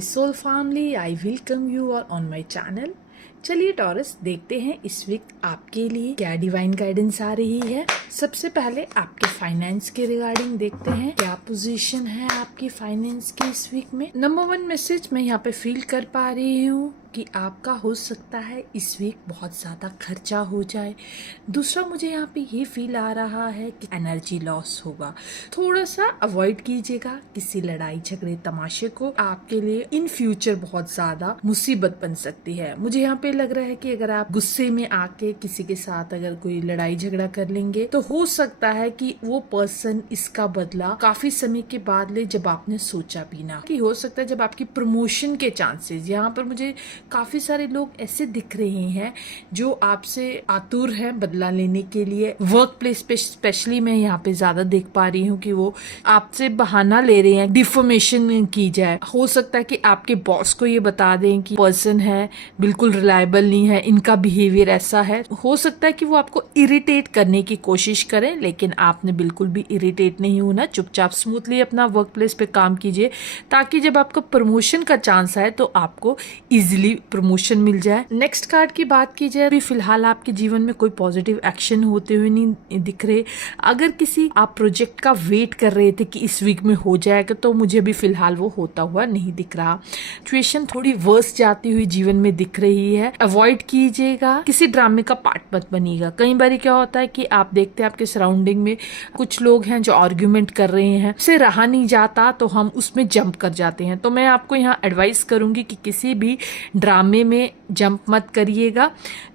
My soul family, I welcome you all on my channel. चलिए Taurus, देखते हैं इस वीक आपके लिए क्या डिवाइन गाइडेंस आ रही है। सबसे पहले आपके फाइनेंस के रिगार्डिंग देखते हैं क्या पोजीशन है आपकी फाइनेंस की इस वीक में। नंबर 1 मैसेज मैं यहाँ पे फील कर पा रही हूँ कि आपका हो सकता है इस वीक बहुत ज़्यादा खर्चा हो जाए। दूसरा, मुझे यहाँ पे ये फील आ रहा है कि एनर्जी लॉस होगा। थोड़ा सा अवॉइड कीजिएगा किसी लड़ाई झगड़े तमाशे को, आपके लिए इन फ्यूचर बहुत ज़्यादा मुसीबत बन सकती है। मुझे यहाँ पे लग रहा है कि अगर आप गुस्से में आके किसी के साथ अगर कोई लड़ाई झगड़ा कर लेंगे तो हो सकता है कि वो पर्सन इसका बदला काफी समय के बाद ले, जब आपने सोचा भी ना। कि हो सकता है जब आपकी प्रमोशन के चांसेस, यहाँ पर मुझे काफी सारे लोग ऐसे दिख रहे हैं जो आपसे आतुर हैं बदला लेने के लिए। वर्क प्लेस पे स्पेशली मैं यहाँ पे ज्यादा देख पा रही हूँ कि वो आपसे बहाना ले रहे हैं डिफॉर्मेशन की जाए। हो सकता है कि आपके बॉस को ये बता दें कि पर्सन है बिल्कुल रिलायबल नहीं है, इनका बिहेवियर ऐसा है। हो सकता है कि वो आपको इरिटेट करने की कोशिश करें, लेकिन आपने बिल्कुल भी इरिटेट नहीं होना। चुपचाप स्मूथली अपना वर्क प्लेस पे काम कीजिए ताकि जब आपका प्रमोशन का चांस आए तो आपको इजिली प्रमोशन मिल जाए। नेक्स्ट कार्ड की बात की जाए, अभी फिलहाल आपके जीवन में कोई पॉजिटिव एक्शन होते हुए नहीं दिख रहे। अगर किसी आप प्रोजेक्ट का वेट कर रहे थे कि इस वीक में हो जाएगा, तो मुझे भी फिलहाल वो होता हुआ नहीं दिख रहा। सिचुएशन थोड़ी वर्स जाती हुई जीवन में दिख रही है। अवॉइड कीजिएगा, किसी ड्रामे का पार्ट मत बनिएगा। कई बार क्या होता है कि आप देखते हैं आपके सराउंडिंग में कुछ लोग हैं जो आर्ग्यूमेंट कर रहे हैं, उससे रहा नहीं जाता तो हम उसमें जंप कर जाते हैं। तो मैं आपको यहाँ एडवाइस करूंगी कि किसी भी ड्रामे में जंप मत करिएगा।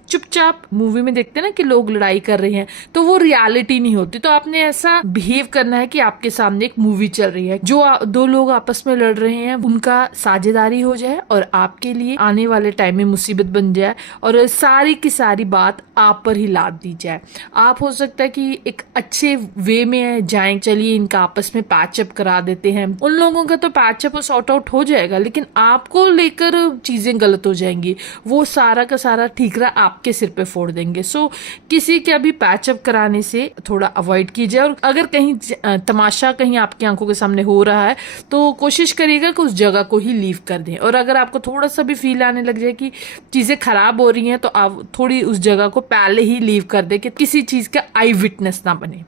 चुपचाप, मूवी में देखते हैं ना कि लोग लड़ाई कर रहे हैं तो वो रियलिटी नहीं होती, तो आपने ऐसा बिहेव करना है कि आपके सामने एक मूवी चल रही है। जो दो लोग आपस में लड़ रहे हैं उनका साझेदारी हो जाए और आपके लिए आने वाले टाइम में मुसीबत बन जाए और सारी की सारी बात आप पर ही लाद दी जाए। आप हो सकता है कि एक अच्छे वे में जाएं, चलिए इनका आपस में पैचअप करा देते हैं। उन लोगों का तो पैचअप और सॉर्ट आउट हो जाएगा, लेकिन आपको लेकर चीजें गलत हो जाएंगी। वो सारा का सारा ठीकरा आपके सिर पे फोड़ देंगे। सो किसी के अभी पैचअप कराने से थोड़ा अवॉइड कीजिए। और अगर कहीं तमाशा कहीं आपकी आंखों के सामने हो रहा है तो कोशिश करिएगा कि उस जगह को ही लीव कर दें। और अगर आपको थोड़ा सा भी फील आने लग जाए कि चीजें खराब हो रही हैं तो आप थोड़ी उस जगह को पहले ही लीव कर दें कि किसी चीज का आई विटनेस ना बने।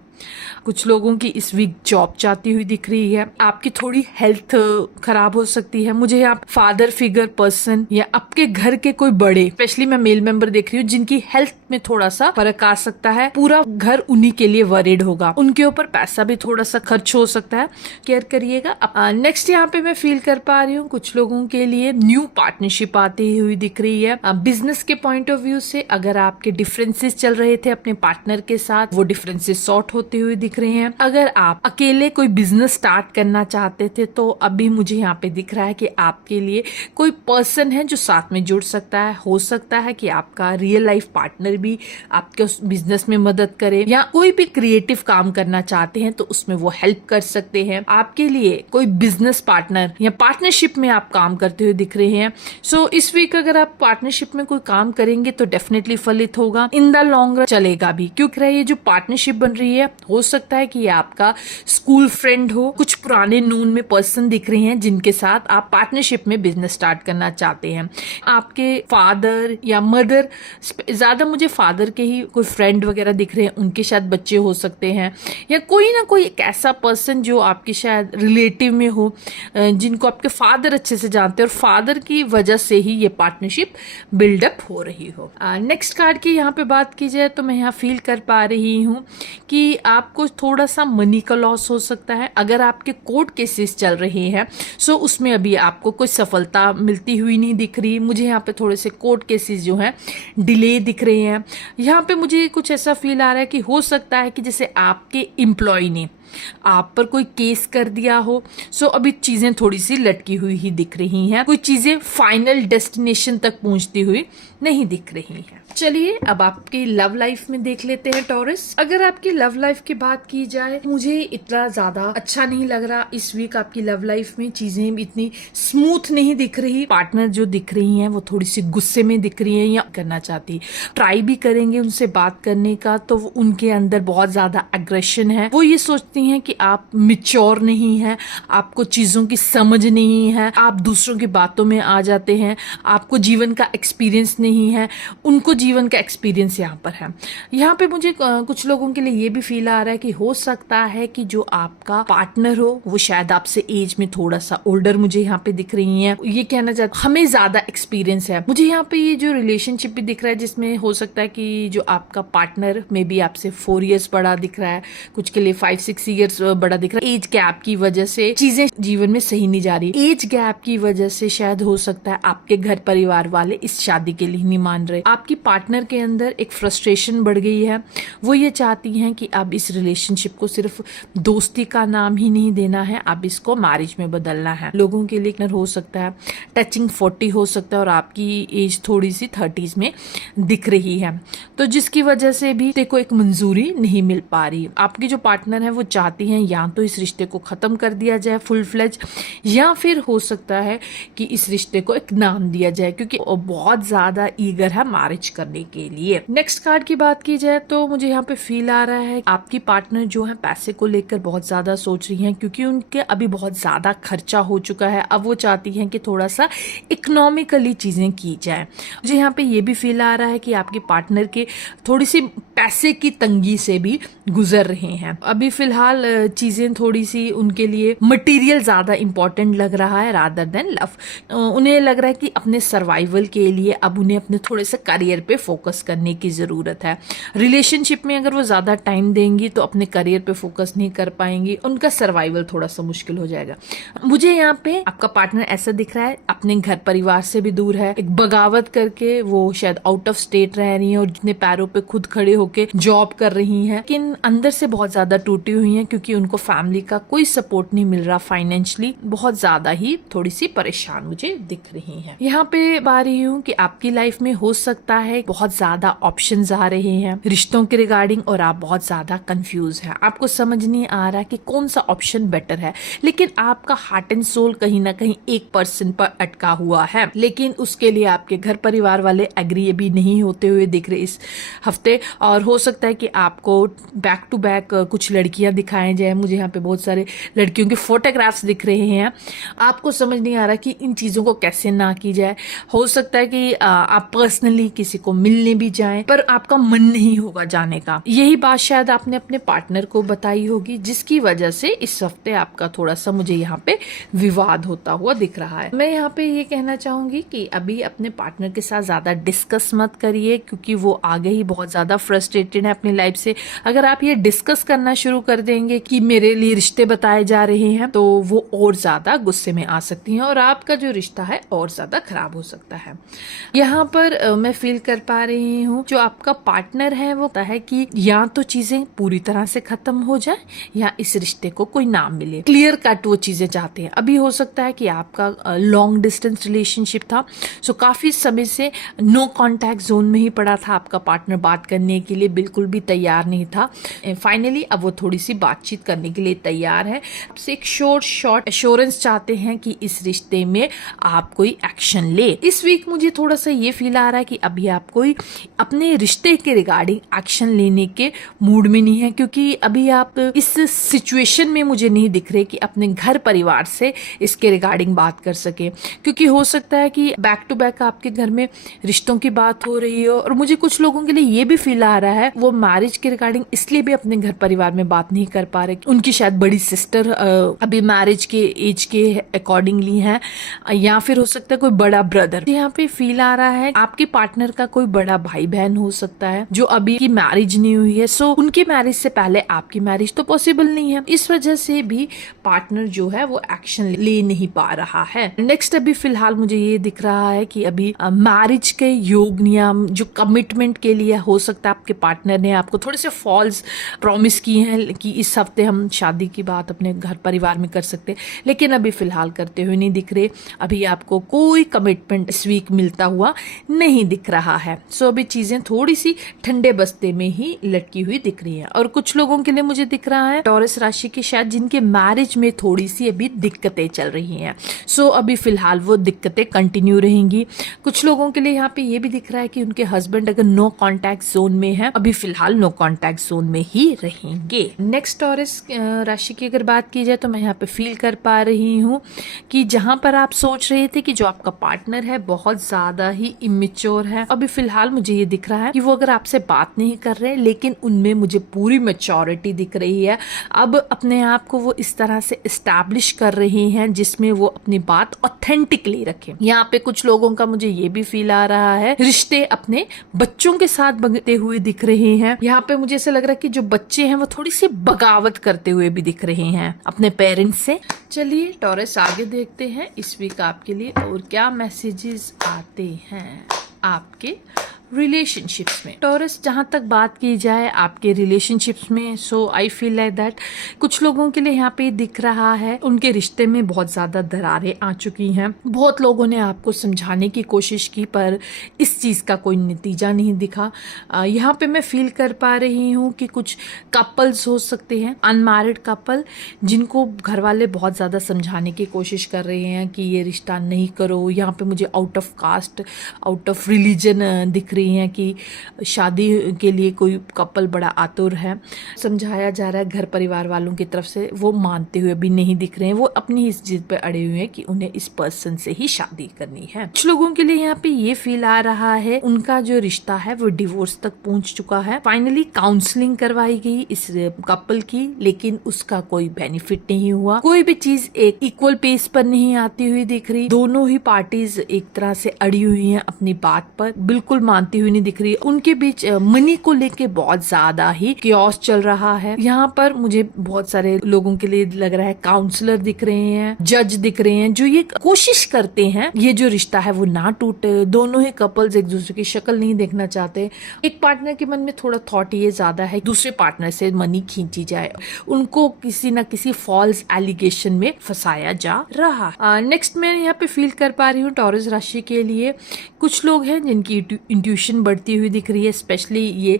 कुछ लोगों की इस वीक जॉब जाती हुई दिख रही है। आपकी थोड़ी हेल्थ खराब हो सकती है। मुझे यहाँ फादर फिगर पर्सन या आपके घर के कोई बड़े, स्पेशली मैं मेल मेंबर देख रही हूँ जिनकी हेल्थ में थोड़ा सा फर्क आ सकता है। पूरा घर उन्हीं के लिए वरीड होगा, उनके ऊपर पैसा भी थोड़ा सा खर्च हो सकता है, केयर करिएगा। नेक्स्ट यहाँ पे मैं फील कर पा रही हूँ कुछ लोगों के लिए न्यू पार्टनरशिप आती हुई दिख रही है। बिजनेस के पॉइंट ऑफ व्यू से अगर आपके डिफरेंसेस चल रहे थे अपने पार्टनर के साथ, वो डिफरेंसेस सॉर्ट होते हुए दिख रहे हैं। अगर आप अकेले कोई बिजनेस स्टार्ट करना चाहते थे तो अभी मुझे यहाँ पे दिख रहा है कि आपके लिए कोई पर्सन है जो साथ में जुड़ सकता है। हो सकता है कि आपका रियल लाइफ पार्टनर भी आपके उस बिजनेस में मदद करे, या कोई भी क्रिएटिव काम करना चाहते हैं तो उसमें वो हेल्प कर सकते हैं। आपके लिए कोई बिजनेस पार्टनर या पार्टनरशिप में आप काम करते हुए दिख रहे हैं। सो इस वीक अगर आप पार्टनरशिप में कोई काम करेंगे तो डेफिनेटली फलित होगा, इन द लॉन्ग रन चलेगा भी। क्योंकि ये जो पार्टनरशिप बन रही है, हो सकता है कि ये आपका स्कूल फ्रेंड हो, कुछ पुराने नून में पर्सन दिख रहे हैं जिनके साथ आप पार्टनरशिप में बिजनेस स्टार्ट करना चाहते हैं। आपके फादर या मदर, ज्यादा मुझे फादर के ही कोई फ्रेंड वगैरह दिख रहे हैं, उनके शायद बच्चे हो सकते हैं, या कोई ना कोई एक ऐसा पर्सन जो आपके शायद रिलेटिव में हो, जिनको आपके फादर अच्छे से जानते हैं और फादर की वजह से ही ये पार्टनरशिप बिल्डअप हो रही हो। नेक्स्ट कार्ड की यहाँ पे बात की जाए तो मैं यहाँ फील कर पा रही हूँ कि आपको थोड़ा सा मनी का लॉस हो सकता है। अगर आपके कोर्ट केसेस चल रहे हैं सो उसमें अभी आपको कोई सफलता मिलती हुई नहीं दिख रही। मुझे यहाँ पे थोड़े से कोर्ट केसेस जो हैं डिले दिख रहे हैं। यहाँ पे मुझे कुछ ऐसा फील आ रहा है कि हो सकता है कि जैसे आपके एम्प्लॉय ने आप पर कोई केस कर दिया हो, सो अभी चीजें थोड़ी सी लटकी हुई ही दिख रही हैं। कोई चीजें फाइनल डेस्टिनेशन तक पहुंचती हुई नहीं दिख रही हैं। चलिए अब आपकी लव लाइफ में देख लेते हैं टॉरस। अगर आपकी लव लाइफ की बात की जाए, मुझे इतना ज्यादा अच्छा नहीं लग रहा इस वीक। आपकी लव लाइफ में चीजें इतनी स्मूथ नहीं दिख रही। पार्टनर जो दिख रही हैं वो थोड़ी सी गुस्से में दिख रही हैं या करना चाहती। ट्राई भी करेंगे उनसे बात करने का तो उनके अंदर बहुत ज्यादा एग्रेशन है। वो ये सोचती हैं कि आप मिच्योर नहीं है, आपको चीजों की समझ नहीं है, आप दूसरों की बातों में आ जाते हैं, आपको जीवन का एक्सपीरियंस नहीं है, उनको जीवन का एक्सपीरियंस यहाँ पर है। यहाँ पे मुझे कुछ लोगों के लिए ये भी फील आ रहा है कि हो सकता है कि जो आपका पार्टनर हो वो शायद आपसे एज में थोड़ा सा ओल्डर मुझे यहाँ पे दिख रही है। ये कहना चाहता हमें ज्यादा एक्सपीरियंस है। मुझे यहाँ पे ये जो रिलेशनशिप भी दिख रहा है जिसमें हो सकता है कि जो आपका पार्टनर में भी आपसे 4 इयर्स बड़ा दिख रहा है, कुछ के लिए 5-6 इयर्स बड़ा दिख रहा है। एज गैप की वजह से चीजें जीवन में सही नहीं जा रही। एज गैप की वजह से शायद हो सकता है आपके घर परिवार वाले इस शादी के लिए नहीं मान रहे। आपकी पार्टनर के अंदर एक फ्रस्ट्रेशन बढ़ गई है। वो ये चाहती हैं कि अब इस रिलेशनशिप को सिर्फ दोस्ती का नाम ही नहीं देना है, अब इसको मैरिज में बदलना है। लोगों के लिए हो सकता है टचिंग 40 हो सकता है और आपकी एज थोड़ी सी 30s में दिख रही है, तो जिसकी वजह से भी देखो एक मंजूरी नहीं मिल पा रही। आपकी जो पार्टनर है वो चाहती हैं या तो इस रिश्ते को खत्म कर दिया जाए फुल फ्लेज, या फिर हो सकता है कि इस रिश्ते को एक नाम दिया जाए, क्योंकि वो बहुत ज्यादा ईगर है मैरिज करने के लिए। नेक्स्ट कार्ड की बात की जाए तो मुझे यहाँ पे फील आ रहा है आपकी पार्टनर जो है पैसे को लेकर बहुत ज्यादा सोच रही हैं, क्योंकि उनके अभी बहुत ज्यादा खर्चा हो चुका है। अब वो चाहती हैं कि थोड़ा सा इकोनॉमिकली चीजें की जाए। मुझे यहाँ पे ये भी फील आ रहा है कि आपके पार्टनर के थोड़ी सी पैसे की तंगी से भी गुजर रहे हैं। अभी फिलहाल चीजें थोड़ी सी उनके लिए मटेरियल ज्यादा इंपॉर्टेंट लग रहा है रादर देन लव। उन्हें लग रहा है कि अपने सर्वाइवल के लिए अब उन्हें अपने थोड़े से करियर पे फोकस करने की जरूरत है। रिलेशनशिप में अगर वो ज्यादा टाइम देंगी तो अपने करियर पे फोकस नहीं कर पाएंगी, उनका सर्वाइवल थोड़ा सा मुश्किल हो जाएगा। मुझे यहाँ पे आपका पार्टनर ऐसा दिख रहा है अपने घर परिवार से भी दूर है, एक बगावत करके वो शायद आउट ऑफ स्टेट रह रही है और जितने पैरों पे खुद खड़े होके जॉब कर रही हैं, लेकिन अंदर से बहुत ज्यादा टूटी हुई हैं क्योंकि उनको फैमिली का कोई सपोर्ट नहीं मिल रहा। फाइनेंशियली बहुत ज्यादा ही थोड़ी सी परेशान मुझे दिख रही हैं। यहाँ पे बता रही हूँ कि आपकी लाइफ में हो सकता है बहुत ज्यादा ऑप्शंस आ रहे हैं रिश्तों के रिगार्डिंग और आप बहुत ज्यादा कंफ्यूज हैं। आपको समझ नहीं आ रहा कि कौन सा ऑप्शन बेटर है, लेकिन आपका हार्ट एंड सोल कहीं ना कहीं एक पर्सन पर अटका हुआ है, लेकिन उसके लिए आपके घर परिवार वाले एग्री भी नहीं होते हुए दिख रहे इस हफ्ते। और हो सकता है कि आपको बैक टू बैक कुछ लड़कियां दिखाए जाए। मुझे यहाँ पे बहुत सारे लड़कियों के फोटोग्राफ्स दिख रहे हैं। आपको समझ नहीं आ रहा कि इन चीजों को कैसे ना की जाए। हो सकता है कि आप पर्सनली किसी को मिलने भी जाएं पर आपका मन नहीं होगा जाने का। यही बात शायद आपने अपने पार्टनर को बताई होगी, जिसकी वजह से इस हफ्ते आपका थोड़ा सा मुझे यहाँ पे विवाद होता हुआ दिख रहा है। मैं यहाँ पे ये कहना चाहूंगी कि अभी अपने पार्टनर के साथ ज्यादा डिस्कस मत करिए, क्योंकि वो आगे ही बहुत ज्यादा फ्रस्ट्रेटेड है अपनी लाइफ से। अगर आप ये डिस्कस करना शुरू कर देंगे कि मेरे लिए रिश्ते बताए जा रहे हैं, तो वो और ज्यादा गुस्से में आ सकती हैं और आपका जो रिश्ता है और ज्यादा खराब हो सकता है। यहाँ पर मैं फील कर पा रही हूँ जो आपका पार्टनर है वो कहता है कि या तो चीजें पूरी तरह से खत्म हो जाए या इस रिश्ते को कोई नाम मिले। क्लियर कट वो चीजें चाहते हैं। अभी हो सकता है कि आपका लॉन्ग डिस्टेंस रिलेशनशिप था, सो काफी समय से नो कॉन्टैक्ट जोन में ही पड़ा था। आपका पार्टनर बात करने के लिए बिल्कुल भी तैयार नहीं था। फाइनली अब वो थोड़ी सी बातचीत करने के लिए तैयार है। आपसे एक शॉर्ट एश्योरेंस चाहते हैं कि इस रिश्ते में आप कोई एक्शन ले। इस वीक मुझे थोड़ा सा ये फील आ रहा है कि अभी आप कोई अपने रिश्ते के रिगार्डिंग एक्शन लेने के मूड में नहीं है, क्योंकि अभी आप इस सिचुएशन में मुझे नहीं दिख रहे कि अपने घर परिवार से इसके रिगार्डिंग बात कर सके। क्योंकि हो सकता है कि बैक टू बैक आपके घर में रिश्तों की बात हो रही हो और मुझे कुछ लोगों के लिए ये भी फील आ रहा है वो मैरिज के रिगार्डिंग इसलिए भी अपने घर परिवार में बात नहीं कर पा रहे। उनकी शायद बड़ी सिस्टर अभी मैरिज के एज के अकॉर्डिंगली है, या फिर हो सकता है कोई बड़ा ब्रदर। यहाँ पे फील आ रहा है आपके पार्टनर का कोई बड़ा भाई बहन हो सकता है जो अभी की मैरिज नहीं हुई है। सो उनकी मैरिज से पहले आपकी मैरिज तो पॉसिबल नहीं है। इस वजह से भी पार्टनर जो है वो एक्शन ले नहीं पा रहा है। नेक्स्ट अभी फिलहाल मुझे ये दिख रहा है कि अभी मैरिज के योग नियम जो कमिटमेंट के लिए हो सकता है आपके पार्टनर ने आपको थोड़े से फॉल्स प्रॉमिस किए हैं कि इस हफ्ते हम शादी की बात अपने घर परिवार में कर सकते हैं, लेकिन अभी फिलहाल करते हुए नहीं दिख रहे। अभी आपको कोई कमिटमेंट इस वीक मिलता हुआ नहीं दिख रहा है। सो अभी चीजें थोड़ी सी ठंडे बस्ते में ही लटकी हुई दिख रही है। और कुछ लोगों के लिए मुझे दिख रहा है टॉरस राशि के शायद जिनके मैरिज में थोड़ी सी अभी दिक्कतें चल रही हैं। सो अभी फिलहाल वो दिक्कतें कंटिन्यू रहेंगी। कुछ लोगों के लिए यहाँ पे ये भी दिख रहा है कि उनके हस्बैंड अगर नो कॉन्टैक्ट जोन में है, अभी फिलहाल नो कॉन्टैक्ट जोन में ही रहेंगे। नेक्स्ट टॉरस राशि की अगर बात की जाए तो मैं यहाँ पे फील कर पा रही हूँ कि जहां पर आप सोच रहे थे कि जो आपका पार्टनर है बहुत ज्यादा ही इमेच्योर है, अभी फिलहाल मुझे ये दिख रहा है कि वो अगर आपसे बात नहीं कर रहे लेकिन उनमें मुझे पूरी मैच्योरिटी दिख रही है। अब अपने आप को वो इस तरह से एस्टैब्लिश कर रहे हैं जिसमें वो अपनी बात ऑथेंटिकली रखें। यहाँ पे कुछ लोगों का मुझे ये भी फील आ रहा है रिश्ते अपने बच्चों के साथ बनते हुए दिख रहे हैं। यहाँ पे मुझे ऐसा लग रहा है कि जो बच्चे हैं वो थोड़ी सी बगावत करते हुए भी दिख रहे हैं अपने पेरेंट्स से। चलिए टॉरस आगे देखते हैं इस वीक आपके लिए और क्या मैसेजेस आते हैं आपके रिलेशनशिप्स में। टॉरस जहां तक बात की जाए आपके रिलेशनशिप्स में, सो आई फील लाइक दैट कुछ लोगों के लिए यहाँ पे दिख रहा है उनके रिश्ते में बहुत ज्यादा दरारें आ चुकी हैं। बहुत लोगों ने आपको समझाने की कोशिश की पर इस चीज का कोई नतीजा नहीं दिखा। यहाँ पे मैं फील कर पा रही हूँ कि कुछ कपल्स हो सकते हैं, अनमैरिड कपल, जिनको घर वाले बहुत ज्यादा समझाने की कोशिश कर रहे हैं कि ये रिश्ता नहीं करो। यहाँ पे मुझे out of caste, out of religion दिख रही हैं कि शादी के लिए कोई कपल बड़ा आतुर है। समझाया जा रहा है घर परिवार वालों की तरफ से, वो मानते हुए भी नहीं दिख रहे हैं। वो अपनी इस जिद पे अड़े हुए हैं कि उन्हें इस पर्सन से ही शादी करनी है। कुछ लोगों के लिए यहाँ पे ये फील आ रहा है उनका जो रिश्ता है वो डिवोर्स तक पहुंच चुका है। फाइनली काउंसलिंग करवाई गई इस कपल की, लेकिन उसका कोई बेनिफिट नहीं हुआ। कोई भी चीज एक इक्वल पेस पर नहीं आती हुई दिख रही। दोनों ही पार्टीज एक तरह से अड़ी हुई हैं अपनी बात पर, बिल्कुल मानती हुई नहीं दिख रही। उनके बीच मनी को लेके बहुत ज्यादा ही कियोस चल रहा है। यहाँ पर मुझे बहुत सारे लोगों के लिए लग रहा है काउंसलर दिख रहे हैं, जज दिख रहे हैं, जो ये कोशिश करते हैं ये जो रिश्ता है वो ना टूटे। दोनों ही कपल्स एक दूसरे की शक्ल नहीं देखना चाहते। एक पार्टनर के मन में थोड़ा थॉट ये ज्यादा है दूसरे पार्टनर से मनी खींची जाए, उनको किसी ना किसी फॉल्स एलिगेशन में फंसाया जा रहा। नेक्स्ट मैं यहाँ पे फील कर पा रही हूँ टॉरस राशि के लिए कुछ लोग हैं जिनकी इंट्यूशन बढ़ती हुई दिख रही है। स्पेशली ये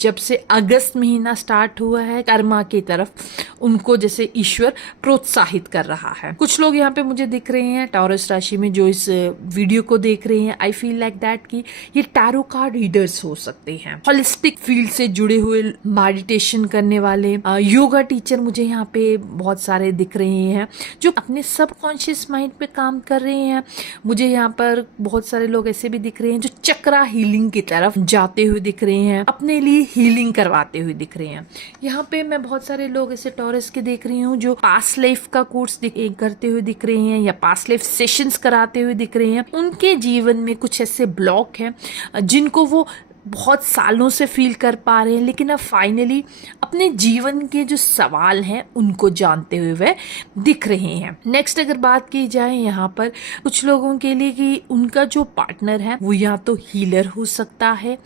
जब से अगस्त महीना स्टार्ट हुआ है कर्मा की तरफ उनको जैसे ईश्वर प्रोत्साहित कर रहा है। कुछ लोग यहाँ पे मुझे दिख रहे हैं टॉरस राशि में जो इस वीडियो को देख रहे हैं, आई फील लाइक दैट कि ये टैरो कार्ड रीडर्स हो सकते हैं, होलिस्टिक फील्ड से जुड़े हुए, मेडिटेशन करने वाले, योगा टीचर मुझे यहाँ पे बहुत सारे दिख रहे हैं जो अपने सबकॉन्शियस माइंड पे काम कर रहे हैं। मुझे यहाँ पर बहुत सारे लोग ऐसे भी दिख रहे हैं जो चक्रा हीलिंग की तरफ जाते हुए दिख रहे हैं, अपने लिए हीलिंग करवाते हुए दिख रहे हैं। यहाँ पे मैं बहुत सारे लोग ऐसे टॉरस के देख रही हूँ जो पास्ट लाइफ का कोर्स करते हुए दिख रहे हैं या पास्ट लाइफ सेशंस कराते हुए दिख रहे हैं। उनके जीवन में कुछ ऐसे ब्लॉक हैं जिनको वो बहुत सालों से फील कर पा रहे हैं, लेकिन अब फाइनली अपने जीवन के जो सवाल हैं उनको जानते हुए वह दिख रहे हैं। नेक्स्ट अगर बात की जाए यहाँ पर कुछ लोगों के लिए कि उनका जो पार्टनर है वो या तो हीलर हो सकता है।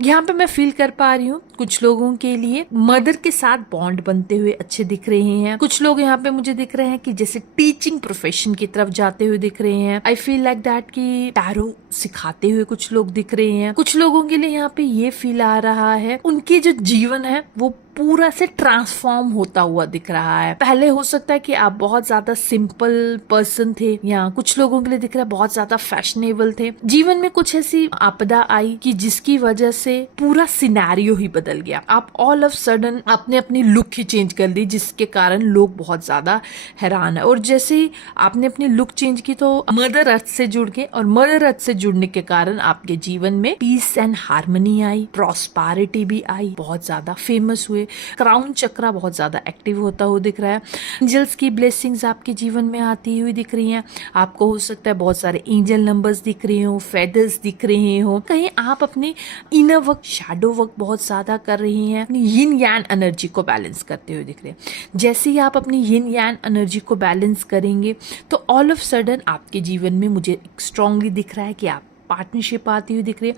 यहाँ पे मैं फील कर पा रही हूँ कुछ लोगों के लिए मदर के साथ बॉन्ड बनते हुए अच्छे दिख रहे हैं। कुछ लोग यहाँ पे मुझे दिख रहे हैं कि जैसे टीचिंग प्रोफेशन की तरफ जाते हुए दिख रहे हैं। आई फील लाइक दैट कि टैरो सिखाते हुए कुछ लोग दिख रहे हैं। कुछ लोगों के लिए यहाँ पे ये फील आ रहा है उनके जो जीवन है वो पूरा से ट्रांसफॉर्म होता हुआ दिख रहा है। पहले हो सकता है कि आप बहुत ज्यादा सिंपल पर्सन थे, या कुछ लोगों के लिए दिख रहा है बहुत ज्यादा फैशनेबल थे। जीवन में कुछ ऐसी आपदा आई कि जिसकी वजह से पूरा सिनेरियो ही बदल गया। आप ऑल ऑफ सडन आपने अपनी लुक ही चेंज कर दी जिसके कारण लोग बहुत ज्यादा हैरान है। और जैसे ही आपने अपनी लुक चेंज की तो मदर अर्थ से जुड़ गए, और मदर अर्थ से जुड़ने के कारण आपके जीवन में पीस एंड हार्मनी आई, प्रॉस्पेरिटी भी आई, बहुत ज्यादा फेमस हुए। क्राउन चक्रा बहुत ज्यादा एक्टिव होता हुआ दिख रहा है। एंजल्स की ब्लेसिंग्स आपके जीवन में आती हुई दिख रही हैं। आपको हो सकता है बहुत सारे एंजल नंबर्स दिख रहे हो, फेदर्स दिख रहे हो। कहीं आप अपने इनर वर्क, शैडो वर्क बहुत ज्यादा कर रही हैं, अपनी यिन यान एनर्जी को बैलेंस करते हुए दिख रहे हैं। जैसे ही आप अपनी यिन यान एनर्जी को बैलेंस करेंगे तो ऑल ऑफ सडन आपके जीवन में मुझे स्ट्रांगली दिख रहा है कि आप पार्टनरशिप आती हुई दिख रही है।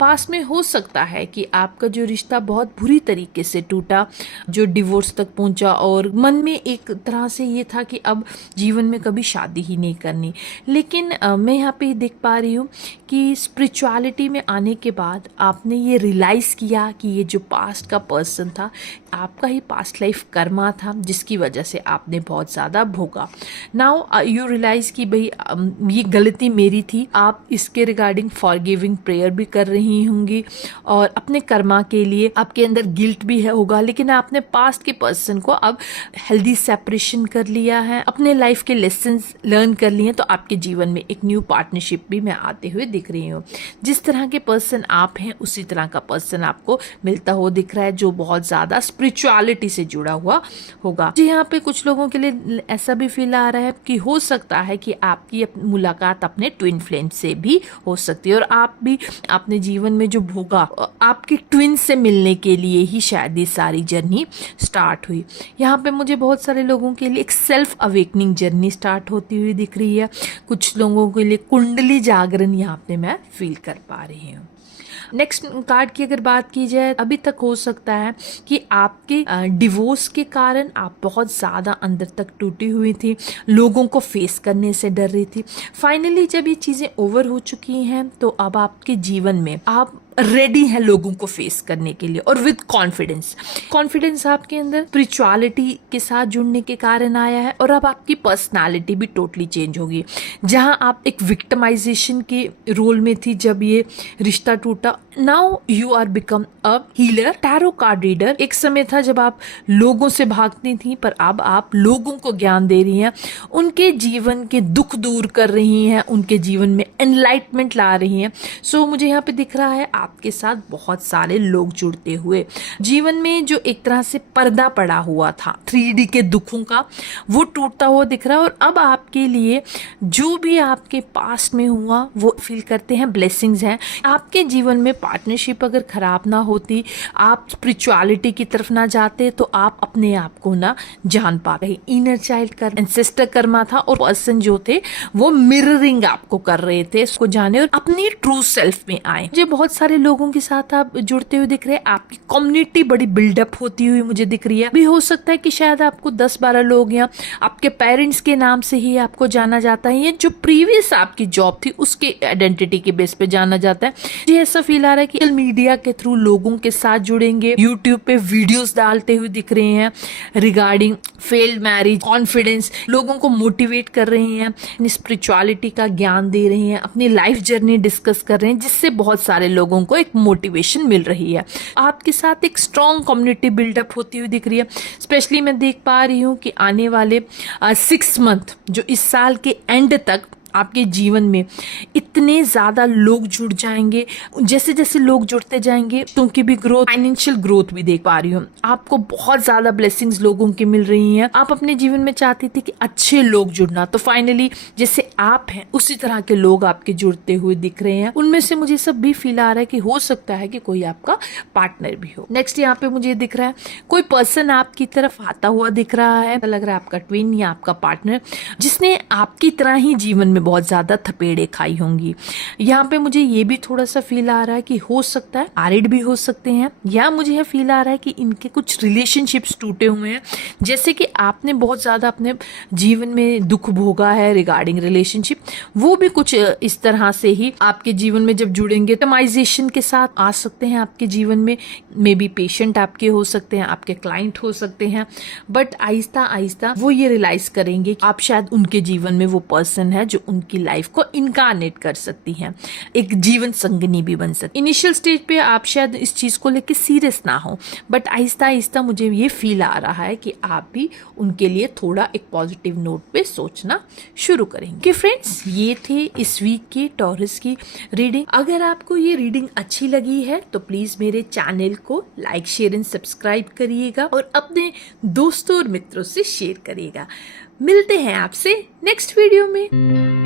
पास में हो सकता है कि आपका जो रिश्ता बहुत बुरी तरीके से टूटा, जो डिवोर्स तक पहुंचा और मन में एक तरह से ये था कि अब जीवन में कभी शादी ही नहीं करनी। लेकिन मैं यहाँ पे देख पा रही हूँ कि स्पिरिचुअलिटी में आने के बाद आपने ये रियलाइज़ किया कि ये जो पास्ट का पर्सन था आपका ही पास्ट लाइफ कर्मा था, जिसकी वजह से आपने बहुत ज़्यादा भोगा। नाउ यू रियलाइज़ कि भाई ये गलती मेरी थी। आप इसके रिगार्डिंग फॉरगिविंग प्रेयर भी कर रही होंगी और अपने कर्मा के लिए आपके अंदर गिल्ट भी है होगा, लेकिन आपने पास्ट के पर्सन को अब हेल्दी सेपरेशन कर लिया है, अपने लाइफ के लेसन्स लर्न कर लिए हैं। तो आपके जीवन में एक न्यू पार्टनरशिप भी मैं आते हुए दिख रही हूँ। जिस तरह के पर्सन आप हैं उसी तरह का पर्सन आपको मिलता हुआ दिख रहा है, जो बहुत ज़्यादा स्पिरिचुअलिटी से जुड़ा हुआ होगा। जी, यहाँ पे कुछ लोगों के लिए ऐसा भी फील आ रहा है कि हो सकता है कि आपकी मुलाकात अपने ट्विन फ्लेम से भी हो सकती है और आप भी अपने जीवन में जो भोगा आपके ट्विन से मिलने के लिए ही शायद ये सारी जर्नी स्टार्ट हुई। यहाँ पे मुझे बहुत सारे लोगों के लिए एक सेल्फ अवेकनिंग जर्नी स्टार्ट होती हुई दिख रही है। कुछ लोगों के लिए कुंडली जागरण यहाँ पे मैं फील कर पा रही हूँ। नेक्स्ट कार्ड की अगर बात की जाए, अभी तक हो सकता है कि आपके डिवोर्स के कारण आप बहुत ज़्यादा अंदर तक टूटी हुई थी, लोगों को फेस करने से डर रही थी। फाइनली जब ये चीज़ें ओवर हो चुकी हैं तो अब आपके जीवन में आप रेडी है लोगों को फेस करने के लिए और विद कॉन्फिडेंस आपके अंदर स्पिरिचुअलिटी के साथ जुड़ने के कारण आया है और अब आपकी पर्सनालिटी भी टोटली चेंज होगी। जहां आप एक विक्टिमाइजेशन के रोल में थी जब ये रिश्ता टूटा, now you are become a healer, tarot card reader. एक समय था जब आप लोगों से भागती थी, पर अब आप लोगों को ज्ञान दे रही हैं, उनके जीवन के दुख दूर कर रही हैं, उनके जीवन में एनलाइटमेंट ला रही हैं। सो मुझे यहाँ पे दिख रहा है आपके साथ बहुत सारे लोग जुड़ते हुए। जीवन में जो एक तरह से पर्दा पड़ा हुआ था 3D के दुखों का, वो टूटता हुआ दिख रहा है और अब आपके लिए जो भी आपके पास्ट में हुआ वो फील करते हैं ब्लेसिंग्स हैं। आपके जीवन में पार्टनरशिप अगर खराब ना होती, आप स्पिरिचुअलिटी की तरफ ना जाते, तो आप अपने आप को ना जान पा रहे। इनर चाइल्ड का एंसेस्टर कर्मा था और पर्सन जो थे वो मिररिंग आपको कर रहे थे, इसको जाने और अपनी ट्रू सेल्फ में आए। मुझे बहुत सारे लोगों के साथ आप जुड़ते हुए दिख रहे हैं, आपकी कम्युनिटी बड़ी बिल्डअप होती हुई मुझे दिख रही है। भी हो सकता है कि शायद आपको 10-12 लोग या आपके पेरेंट्स के नाम से ही आपको जाना जाता है, या जो प्रीवियस आपकी जॉब थी उसके आइडेंटिटी के बेस पे जाना जाता है। मुझे ऐसा फील आ रहा है कि सोशल मीडिया के थ्रू लोगों के साथ जुड़ेंगे, यूट्यूब पे वीडियोस डालते हुए दिख रहे हैं रिगार्डिंग फेल्ड मैरिज, कॉन्फिडेंस, लोगों को मोटिवेट कर रहे हैं, अपनी स्पिरिचुअलिटी का ज्ञान दे रहे हैं, अपनी लाइफ जर्नी डिस्कस कर रहे हैं, जिससे बहुत सारे लोगों को एक मोटिवेशन मिल रही है। आपके साथ एक स्ट्रॉन्ग कम्युनिटी बिल्डअप होती हुई दिख रही है। स्पेशली मैं देख पा रही हूँ कि आने वाले 6 मंथ जो इस साल के एंड तक आपके जीवन में इतने ज़्यादा लोग जुड़ जाएंगे। जैसे जैसे लोग जुड़ते जाएंगे उनकी भी ग्रोथ, फाइनेंशियल ग्रोथ भी देख पा रही हूँ। आपको बहुत ज़्यादा ब्लेसिंग्स लोगों की मिल रही हैं। आप अपने जीवन में चाहती थी कि अच्छे लोग जुड़ना, तो फाइनली जैसे आप हैं उसी तरह के लोग आपके जुड़ते हुए दिख रहे हैं। उनमें से मुझे सब भी फील आ रहा है कि हो सकता है कि कोई आपका पार्टनर भी हो। नेक्स्ट यहाँ पे मुझे दिख रहा है कोई पर्सन आपकी तरफ आता हुआ दिख रहा है, लग रहा है आपका ट्विन या आपका पार्टनर, जिसने आपकी तरह ही जीवन में बहुत ज्यादा थपेड़े खाई होंगी। यहाँ पे मुझे ये भी थोड़ा सा फील आ रहा है कि हो सकता है मैरिड भी हो सकते हैं, या मुझे यह फील आ रहा है कि इनके कुछ रिलेशनशिप्स टूटे हुए हैं। जैसे कि आपने बहुत ज्यादा अपने जीवन में दुख भोगा है रिगार्डिंग रिलेशनशिप, वो भी कुछ इस तरह से ही आपके जीवन में जब जुड़ेंगे कस्टमाइजेशन के साथ आ सकते हैं आपके जीवन में। मे बी पेशेंट आपके हो सकते हैं, आपके क्लाइंट हो सकते हैं, बट आहिस्ता आहिस्ता वो ये रियलाइज करेंगे कि आप शायद उनके जीवन में वो पर्सन है जो उनकी लाइफ को इनकारनेट कर सकती हैं, एक जीवन संगनी भी बन सकती। इनिशियल स्टेज पे आप शायद इस चीज को लेके सीरियस ना हो, बट आहिस्ता आहिस्ता मुझे ये फील आ रहा है कि आप भी उनके लिए थोड़ा एक पॉजिटिव नोट पे सोचना शुरू करेंगे। कि फ्रेंड्स, ये थे इस वीक की टॉरस की रीडिंग। अगर आपको ये रीडिंग अच्छी लगी है तो प्लीज मेरे चैनल को लाइक, शेयर एंड सब्सक्राइब करिएगा और अपने दोस्तों और मित्रों से शेयर करिएगा। मिलते हैं आपसे नेक्स्ट वीडियो में।